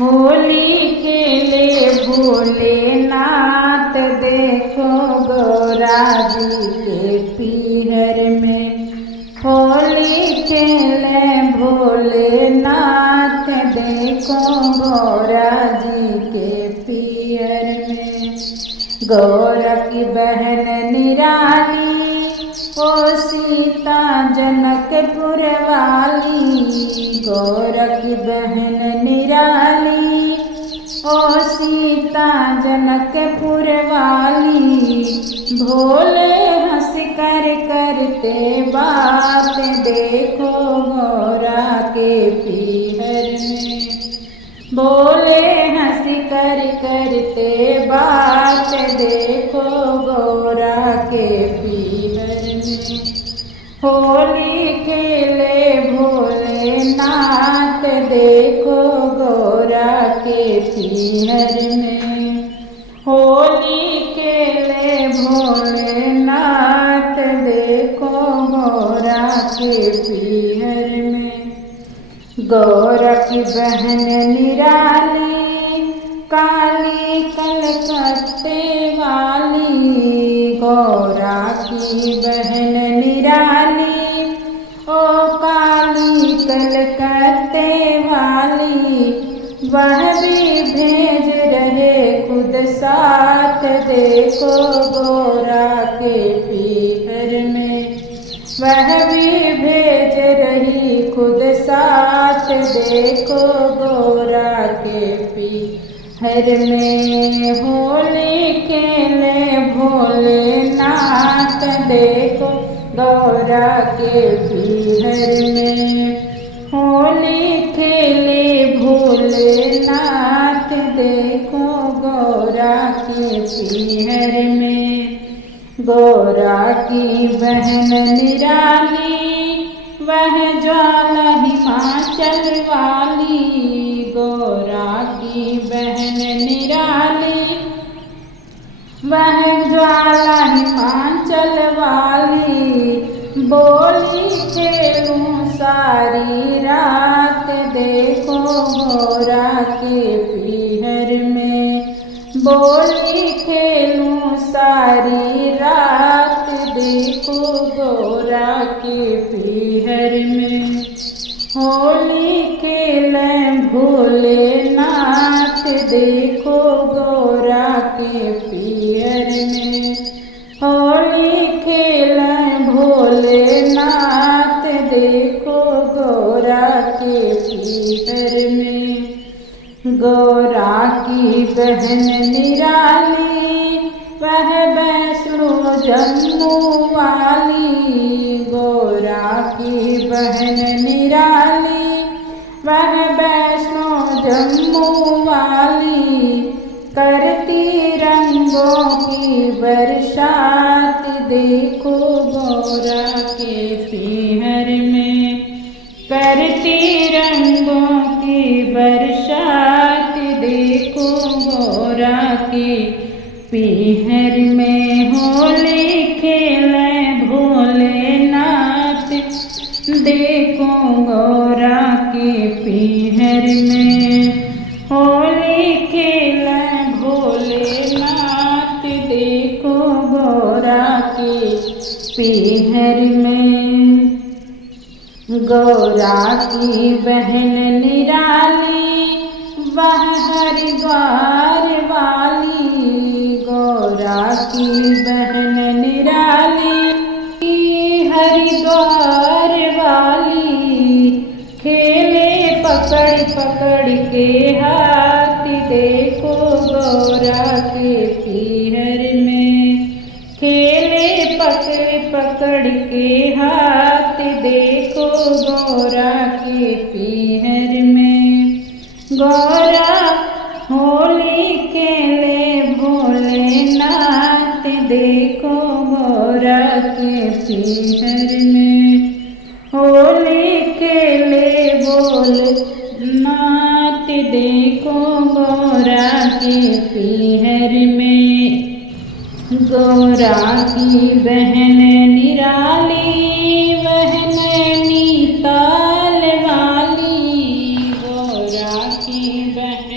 होली खेले भोलेनाथ, देखो गौरा जी के पीहर में। होली खेले भोलेनाथ, देखो गौरा जी के पीहर में। गौरा की बहन निराली, ओ सीता जनकपुर वाली। गौरा की बहन निराली, ओ सीता जनकपुर वाली। भोले हंस कर करते बात, देखो गौरा के पीहर में। भोले हंस कर करते बात, देखो गौरा के पीहर में। होली खेले भोलेनाथ, देखो गौरा के पीहर में। होली खेले भोलेनाथ, देखो गौरा के पीहर में। गौरा की बहन निराली, काली कलकत्ते वाली। गौरा की बहन निराली, ओ काली कलकत्ते वाली। वह भी भेज रहे खुद साथ, देखो गौरा के पीहर में। वह भी भेज रही खुद साथ, देखो गौरा के पीहर में। होली खेले भोलेनाथ, देखो गौरा के पीहर में। होली खेले भोलेनाथ, देखो गौरा के पीहर में। गौरा की बहन निराली, वह ज्वाला हिमाचल वाली। गौरा की बहन निराली, वह ज्वाला हिमाचल वाली। बोली खेलूं सारी रात, देखो गौरा के पीहर में। बोली खेलूं सारी रात, देखो गौरा के पीहर में। होली खेले भोलेनाथ, देखो गौरा के पीहर में। होली खेले भोलेनाथ, देखो गौरा के पीहर में। गौरा की बहन निराली, वह वैष्णो जम्मू वाली। गौरा की बहन निराली, वह वैष्णो जम्मू वाली। करती रंगों की बरसात, देखो गौरा के पीहर में। करती रंगों की बरसात, देखो गौरा के पीहर में। होली खेले भोलेनाथ, देखो गौरा के पीहर में। होली खेले भोलेनाथ, देखो गौरा के पीहर में। गौरा की बहन निराली, वह हरिद्वार वाली। गौरा की बहन निराली, हरिद्वार वाली। खेले पकड़ पकड़ के हाथ, देखो गौरा के पीहर में। खेले पकड़ पकड़ के हाथ, देखो गौरा के पीहर में। गौरा होली खेले भोलेनाथ, देखो गौरा के पीहर में। होली खेले भोलेनाथ, देखो गौरा के पीहर में। गौरा की बहन निराली, वह नैनीताल वाली। गौरा की बहन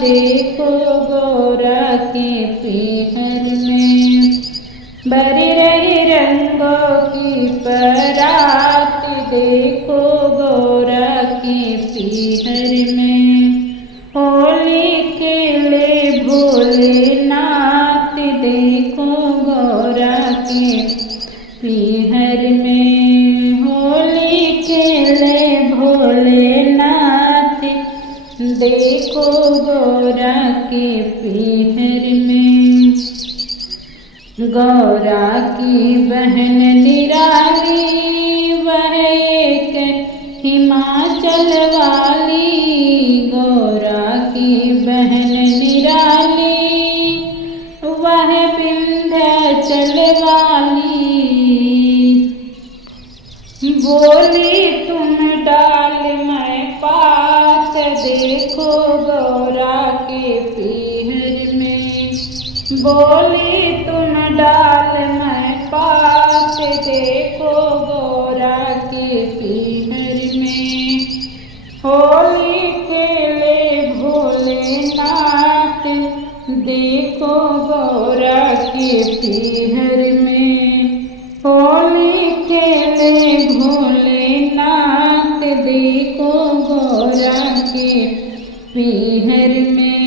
देखो गौरा के पीहर में, भरी रही रंगों की परात देखो गौरा के पीहर में। होली खेले भोलेनाथ देखो गौरा के पीहर में। होली खेले भोलेनाथ देखो गौरा के पीहर में। गौरा की बहन निराली वह एक हिमाचल वाली, गौरा की बहन निराली वह विंध्याचल वाली। बोली तुम डाल मैं पात देखो गौरा के पीहर में। बोली तुम डाल मैं पात देखो गौरा के पीहर में। होली खेले भोलेनाथ देखो गौरा के पीहर में। होली खेले भोलेनाथ देखो गौरा के पीहर में।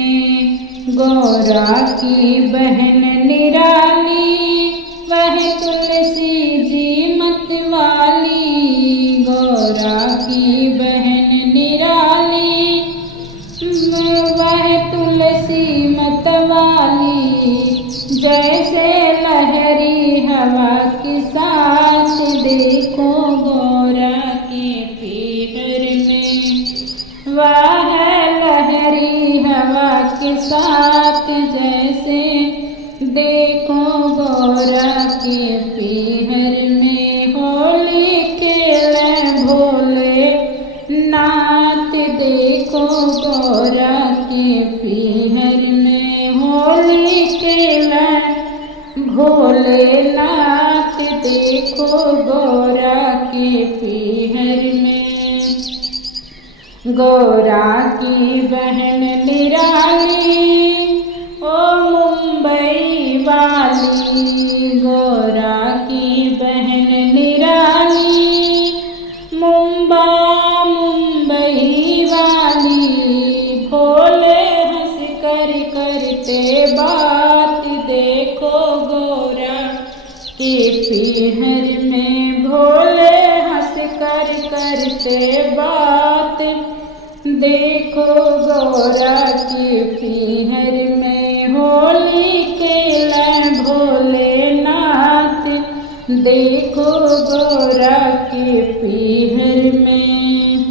गौरा की बहन निराली वह तुलसी जी मत वाली, गौरा की बहन निराली वह तुलसी मत वाली। जैसे लहरी हवा के साथ देखो गौरा के पीहर में। वह लहरी हवा के साथ जैसे देखो गौरा के पीहर में। होली खेले भोले नाथ देखो गौरा के पीहर में। होली खेले भोलेनाथ देखो गौरा के पीहर में। गौरा की बहन निराली ओ मुंबई वाली, गौरा की बहन निराली मुंबई वाली। भोले हंस कर करते बात देखो गौरा के पीहर में। भोले हंस कर करते बात देखो गौरा के पीहर में। होली खेले भोलेनाथ देखो गौरा के पीहर